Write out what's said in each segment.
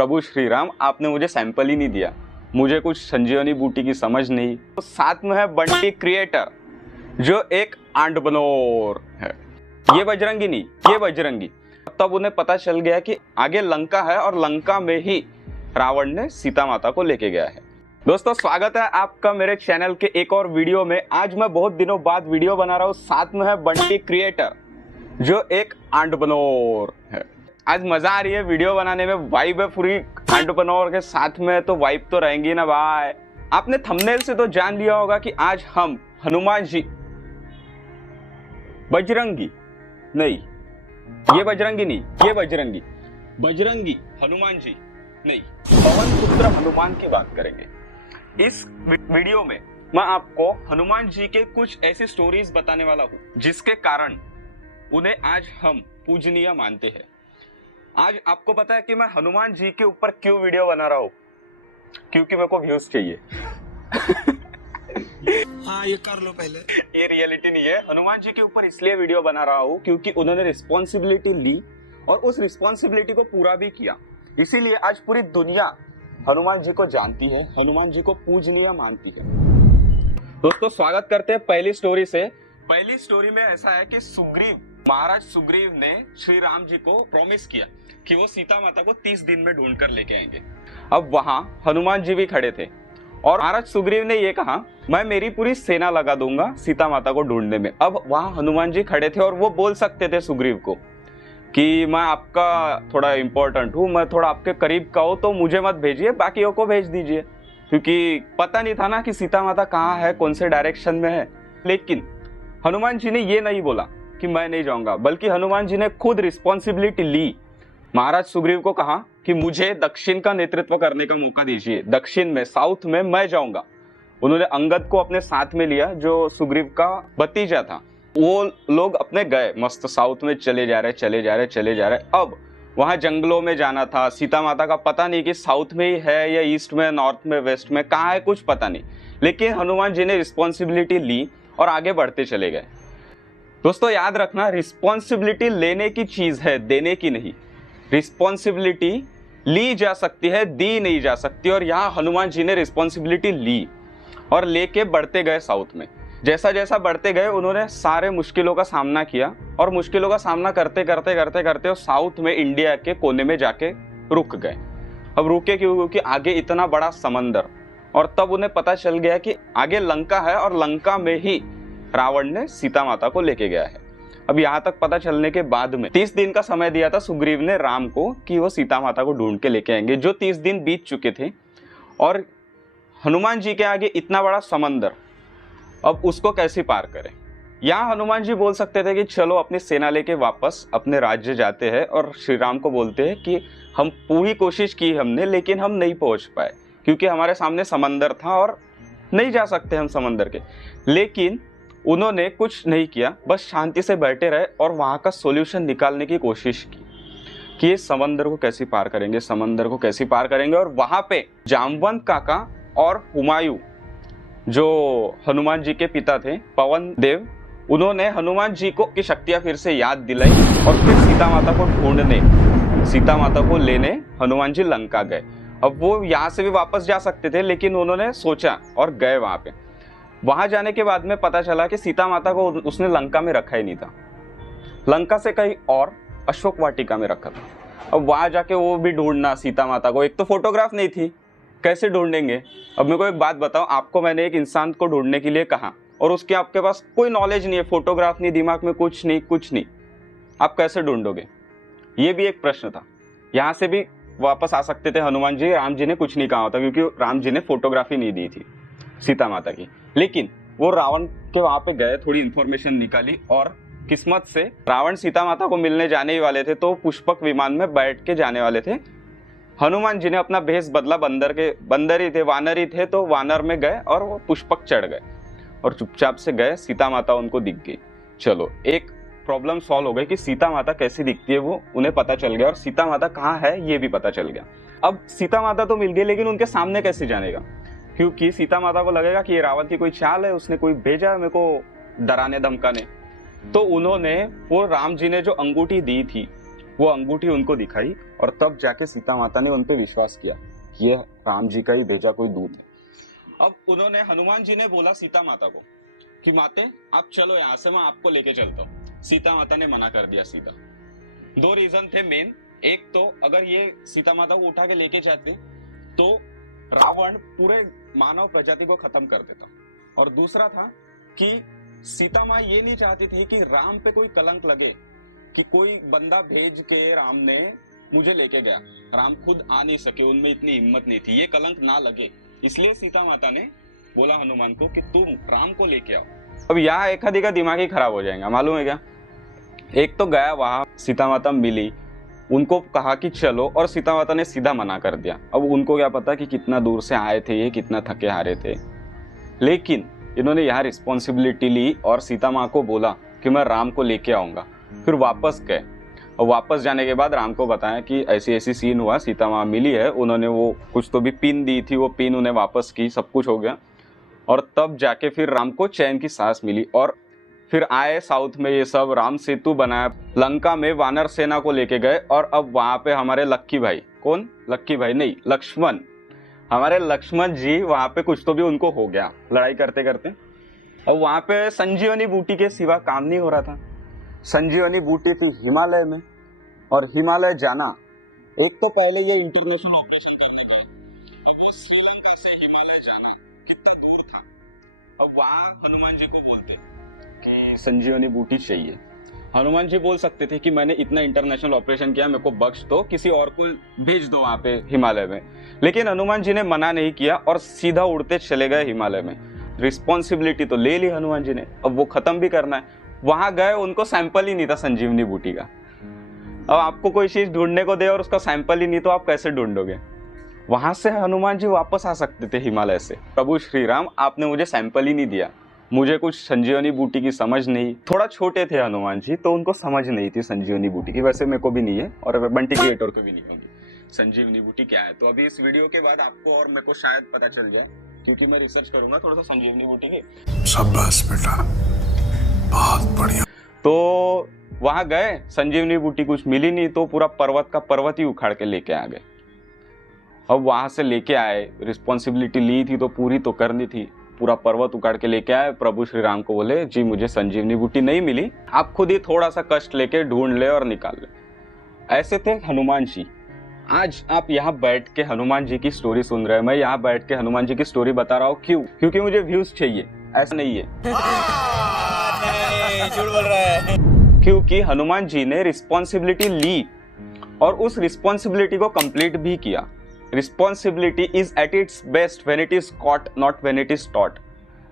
प्रभु श्री राम, आपने मुझे सैंपल ही नहीं दिया, मुझे कुछ संजीवनी बूटी की समझ नहीं। तो साथ में है बंटी क्रिएटर जो एक आंट बनोर है। ये बजरंगी नहीं, ये बजरंगी। तब उन्हें पता चल गया कि आगे लंका है और लंका में ही रावण ने सीता माता को लेके गया है। दोस्तों, स्वागत है आपका मेरे चैनल के एक और वीडियो में। आज मैं बहुत दिनों बाद वीडियो बना रहा हूँ। साथ में है बंटी क्रिएटर जो एक आंट बनोर है। आज मजा आ रही है वीडियो बनाने में, वाइब है पूरी आंट बनोर के साथ में, तो वाइब तो रहेंगी ना भाई। आपने थंबनेल से तो जान लिया होगा कि आज हम हनुमान जी, बजरंगी नहीं, ये बजरंगी नहीं, ये बजरंगी, बजरंगी हनुमान जी नहीं, पवन पुत्र हनुमान की बात करेंगे। इस वीडियो में मैं आपको हनुमान जी के कुछ ऐसी स्टोरीज बताने वाला हूँ जिसके कारण उन्हें आज हम पूजनीय मानते हैं। आज आपको पता है कि मैं हनुमान जी के ऊपर क्यों वीडियो बना रहा हूँ? क्योंकि मेरे को व्यूज चाहिए। हाँ, ये कर लो पहले। ये रियलिटी नहीं है। हनुमान जी के ऊपर इसलिए वीडियो बना रहा हूँ क्योंकि उन्होंने रिस्पॉन्सिबिलिटी ली और उस रिस्पॉन्सिबिलिटी को पूरा भी किया। इसीलिए आज पूरी दुनिया हनुमान जी को जानती है, हनुमान जी को पूजनीय मानती है। दोस्तों, स्वागत करते हैं पहली स्टोरी से। पहली स्टोरी में ऐसा है कि महाराज सुग्रीव ने श्री राम जी को प्रॉमिस किया कि वो सीता माता को 30 दिन में ढूंढ कर लेके आएंगे। अब वहां हनुमान जी भी खड़े थे और महाराज सुग्रीव ने ये कहा, मैं मेरी पूरी सेना लगा दूंगा सीता माता को ढूंढने में। अब वहां हनुमान जी खड़े थे और वो बोल सकते थे सुग्रीव को कि मैं आपका थोड़ा इंपॉर्टेंट हूँ, मैं थोड़ा आपके करीब का हूँ, तो मुझे मत भेजिए, बाकियों को भेज दीजिए, क्योंकि पता नहीं था ना कि सीता माता कहाँ है, कौन से डायरेक्शन में है। लेकिन हनुमान जी ने ये नहीं बोला कि मैं नहीं जाऊंगा, बल्कि हनुमान जी ने खुद रिस्पॉन्सिबिलिटी ली। महाराज सुग्रीव को कहा कि मुझे दक्षिण का नेतृत्व करने का मौका दीजिए, दक्षिण में, साउथ में मैं जाऊंगा। उन्होंने अंगद को अपने साथ में लिया जो सुग्रीव का भतीजा था। वो लोग अपने गए, मस्त साउथ में चले जा रहे। अब वहां जंगलों में जाना था। सीता माता का पता नहीं कि साउथ में ही है या ईस्ट में, नॉर्थ में, वेस्ट में, कहाँ है, कुछ पता नहीं। लेकिन हनुमान जी ने रिस्पॉन्सिबिलिटी ली और आगे बढ़ते चले गए। दोस्तों, याद रखना, रिस्पॉन्सिबिलिटी लेने की चीज है, देने की नहीं। रिस्पॉन्सिबिलिटी ली जा सकती है, दी नहीं जा सकती। और यहाँ हनुमान जी ने रिस्पॉन्सिबिलिटी ली और लेके बढ़ते गए साउथ में। जैसा जैसा बढ़ते गए उन्होंने सारे मुश्किलों का सामना किया और मुश्किलों का सामना करते और साउथ में, इंडिया के कोने में जाके रुक गए। अब रुके क्यों? क्योंकि आगे इतना बड़ा समंदर, और तब उन्हें पता चल गया कि आगे लंका है और लंका में ही रावण ने सीता माता को लेके गया है। अब यहाँ तक पता चलने के बाद में 30 दिन का समय दिया था सुग्रीव ने राम को कि वो सीता माता को ढूंढ के लेके आएंगे, जो 30 दिन बीत चुके थे। और हनुमान जी के आगे इतना बड़ा समंदर, अब उसको कैसे पार करें? यहाँ हनुमान जी बोल सकते थे कि चलो अपनी सेना लेके वापस अपने राज्य जाते हैं, और श्री राम को बोलते हैं कि हम पूरी कोशिश की हमने, लेकिन हम नहीं पहुंच पाए क्योंकि हमारे सामने समंदर था और नहीं जा सकते हम समंदर के। लेकिन उन्होंने कुछ नहीं किया, बस शांति से बैठे रहे और वहाँ का सॉल्यूशन निकालने की कोशिश की कि ये समंदर को कैसे पार करेंगे। और वहाँ पे जामवंत काका और हुमायूं, जो हनुमान जी के पिता थे, पवन देव, उन्होंने हनुमान जी को की शक्तियां फिर से याद दिलाई और फिर सीता माता को ढूंढने, सीता माता को लेने हनुमान जी लंका गए। अब वो यहाँ से भी वापस जा सकते थे, लेकिन उन्होंने सोचा और गए वहां पे। वहां जाने के बाद में पता चला कि सीता माता को उसने लंका में रखा ही नहीं था, लंका से कहीं और अशोक वाटिका में रखा था। अब वहां जाके वो भी ढूंढना सीता माता को, एक तो फोटोग्राफ नहीं थी, कैसे ढूंढेंगे? अब मेरे को एक बात बताओ, आपको मैंने एक इंसान को ढूंढने के लिए कहा और उसके आपके पास कोई नॉलेज नहीं है, फोटोग्राफ नहीं, दिमाग में कुछ नहीं, आप कैसे ढूंढोगे? ये भी एक प्रश्न था। यहाँ से भी वापस आ सकते थे हनुमान जी, राम जी ने कुछ नहीं कहा होता क्योंकि राम जी ने फोटोग्राफी नहीं दी थी सीता माता की। लेकिन वो रावण के वहां पे गए, थोड़ी इंफॉर्मेशन निकाली और किस्मत से रावण सीता माता को मिलने जाने ही वाले थे, तो पुष्पक विमान में बैठ के जाने वाले थे। हनुमान जी ने अपना भेष बदला, बंदर ही थे, वानर ही थे, तो वानर में गए और वो पुष्पक चढ़ गए और चुपचाप से गए। सीता माता उनको दिख गई। चलो, एक प्रॉब्लम सॉल्व हो गई कि सीता माता कैसी दिखती है वो उन्हें पता चल गया, और सीता माता कहाँ है ये भी पता चल गया। अब सीता माता तो मिल गई, लेकिन उनके सामने कैसे जानेगा? क्योंकि सीता माता को लगेगा कि ये रावण की कोई चाल है, उसने कोई भेजा है मेरे को डराने धमकाने। तो उन्होंने, वो राम जी ने जो अंगूठी दी थी वो अंगूठी उनको दिखाई और तब जाके सीता माता ने उन पे विश्वास किया कि ये राम जी का ही भेजा कोई दूत है। अब उन्होंने हनुमान जी ने बोला सीता माता को कि माते आप चलो यहाँ से, मैं आपको लेके चलता हूँ। सीता माता ने मना कर दिया सीधा। दो रीजन थे मेन। एक तो अगर ये सीता माता को उठा के लेके जाते तो रावण पूरे मानव प्रजाति को खत्म कर देता, और दूसरा था कि सीता माँ ये नहीं चाहती थी कि राम पे कोई कलंक लगे, कि कोई बंदा भेज के राम ने मुझे लेके गया, राम खुद आ नहीं सके, उनमें इतनी हिम्मत नहीं थी, ये कलंक ना लगे। इसलिए सीता माता ने बोला हनुमान को कि तुम राम को लेके आओ। अब यहाँ एक आदि का दिमाग ही खराब हो जाएगा, मालूम है क्या। एक तो गया वहां, सीता माता मिली, उनको कहा कि चलो, और सीता माता ने सीधा मना कर दिया। अब उनको क्या पता कि कितना दूर से आए थे, ये कितना थके हारे थे। लेकिन इन्होंने यहाँ रिस्पॉन्सिबिलिटी ली और सीता माँ को बोला कि मैं राम को लेके आऊंगा। फिर वापस गए, और वापस जाने के बाद राम को बताया कि ऐसी ऐसी सीन हुआ, सीता माँ मिली है, उन्होंने वो कुछ तो भी पिन दी थी, वो पिन उन्हें वापस की, सब कुछ हो गया। और तब जाके फिर राम को चैन की सांस मिली। और फिर आए साउथ में, ये सब राम सेतु बनाया, लंका में वानर सेना को लेके गए। और अब वहां पे हमारे लक्की भाई, कौन लक्की भाई नहीं, लक्ष्मण, हमारे लक्ष्मण जी वहां पे कुछ तो भी उनको हो गया लड़ाई करते करते। और वहां पे संजीवनी बूटी के सिवा काम नहीं हो रहा था। संजीवनी बूटी थी हिमालय में, और हिमालय जाना, एक तो पहले ये इंटरनेशनल ऑपरेशन करने गए, अब वो श्रीलंका से हिमालय जाना कितना दूर था। अब वहां हनुमान जी को बोलते कि संजीवनी बूटी चाहिए। हनुमान जी बोल सकते थे कि मैंने इतना इंटरनेशनल ऑपरेशन किया, मेरे को बख्श दो, किसी और को भेज दो वहां पे हिमालय में। लेकिन हनुमान जी ने मना नहीं किया और सीधा उड़ते चले गए हिमालय में। रिस्पॉन्सिबिलिटी तो ले ली हनुमान जी ने, अब वो खत्म भी करना है। वहां गए, उनको सैंपल ही नहीं था संजीवनी बूटी का। अब आपको कोई चीज ढूंढने को दे और उसका सैंपल ही नहीं, तो आप कैसे ढूंढोगे। वहां से हनुमान जी वापस आ सकते थे हिमालय से, प्रभु श्री राम आपने मुझे सैंपल ही नहीं दिया, मुझे कुछ संजीवनी बूटी की समझ नहीं। थोड़ा छोटे थे हनुमान जी, तो उनको समझ नहीं थी संजीवनी बूटी की। वैसे मेरे को भी नहीं है, और बंटी क्रिएटर को भी नहीं होगी संजीवनी बूटी क्या है। तो अभी इस वीडियो के बाद आपको और मेरे को शायद पता चल जाए, क्योंकि मैं रिसर्च करूंगा थोड़ा सा संजीवनी बूटी की। शाबाश बेटा, बहुत बढ़िया। तो वहां गए, संजीवनी बूटी कुछ मिली नहीं, तो पूरा पर्वत का पर्वत ही उखाड़ के लेके आ गए। अब वहां से लेके आए, रिस्पॉन्सिबिलिटी ली थी तो पूरी तो करनी थी, पूरा पर्वत उखाड़ के लेके आए। प्रभु श्री राम को बोले जी मुझे संजीवनी बूटी नहीं मिली, आप खुद ही थोड़ा सा कष्ट लेके ढूंढ ले और निकाल ले। ऐसे थे हनुमान जी। आज आप यहाँ बैठ के हनुमान जी की स्टोरी सुन रहे हैं, मैं यहाँ बैठ के हनुमान जी की स्टोरी बता रहा हूँ। क्यों? क्योंकि मुझे व्यूज चाहिए, ऐसा नहीं है। झूठ बोल रहा है। क्योंकि हनुमान जी ने रिस्पॉन्सिबिलिटी ली और उस रिस्पॉन्सिबिलिटी को कंप्लीट भी किया। Responsibility is at its best when it is caught, not when it is taught.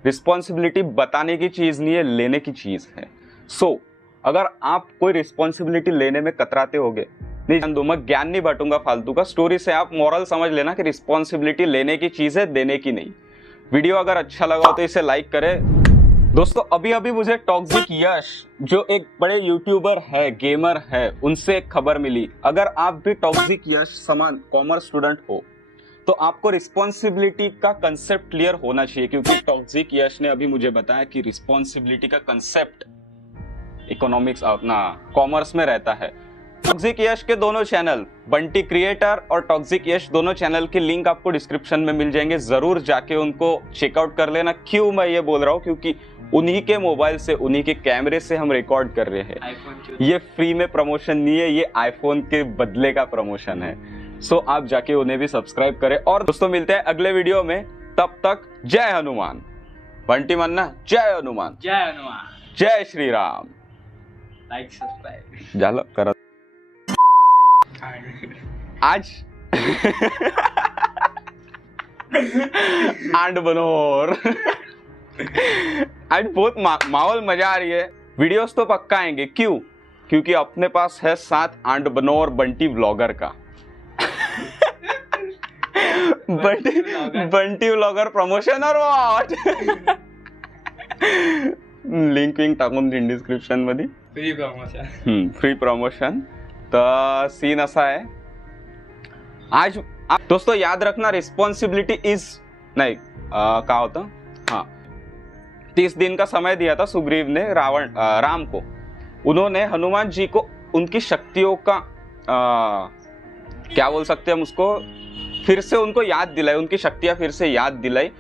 Responsibility बताने की चीज नहीं है, लेने की चीज है। सो अगर आप कोई रिस्पॉन्सिबिलिटी लेने में कतराते होगे, नहीं जान दो, मैं ज्ञान नहीं बांटूंगा फालतू का, स्टोरी से आप मॉरल समझ लेना कि रिस्पॉन्सिबिलिटी लेने की चीज है, देने की नहीं। वीडियो अगर अच्छा लगा हो तो इसे लाइक करें। दोस्तों अभी अभी मुझे टॉक्सिक यश, जो एक बड़े यूट्यूबर है, गेमर है, उनसे एक खबर मिली। अगर आप भी टॉक्सिक यश समान कॉमर्स स्टूडेंट हो तो आपको रिस्पॉन्सिबिलिटी का कंसेप्ट क्लियर होना चाहिए, क्योंकि टॉक्सिक यश ने अभी मुझे बताया कि रिस्पॉन्सिबिलिटी का कंसेप्ट इकोनॉमिक्स अपना कॉमर्स में रहता है। टॉक्सिक यश के दोनों चैनल, बंटी क्रिएटर और टॉक्सिक यश, दोनों चैनल के लिंक आपको डिस्क्रिप्शन में मिल जाएंगे, जरूर जाके उनको चेकआउट कर लेना। क्यों मैं ये बोल रहा हूँ? क्योंकि उन्हीं के मोबाइल से, उन्हीं के कैमरे से हम रिकॉर्ड कर रहे हैं। ये फ्री में प्रमोशन नहीं है, ये आईफोन के बदले का प्रमोशन है। सो आप जाके उन्हें भी सब्सक्राइब करें। और दोस्तों मिलते हैं अगले वीडियो में, तब तक जय हनुमान। बंटी मन्ना, जय हनुमान, जय हनुमान, जय श्री राम। लाइक सब्सक्राइब झालं करा आज आंड बनोर। आज बहुत माहौल मजा आ रही है। वीडियोस तो पक्का आएंगे। क्यों? क्योंकि अपने पास है 7 आंड बनोर बंटी व्लॉगर का। बंटी व्लॉगर प्रमोशन और व्हॉट? लिंक विंक टाकून देईन डिस्क्रिप्शन मध्ये। Free promotion, free promotion. तर सीन असा आहे, आज दोस्तों याद रखना, रिस्पॉन्सिबिलिटी इज नहीं क्या होता, हाँ 30 दिन का समय दिया था सुग्रीव ने राम को। उन्होंने हनुमान जी को उनकी शक्तियों का क्या बोल सकते हैं हम उसको, फिर से उनको याद दिलाई, उनकी शक्तियाँ फिर से याद दिलाई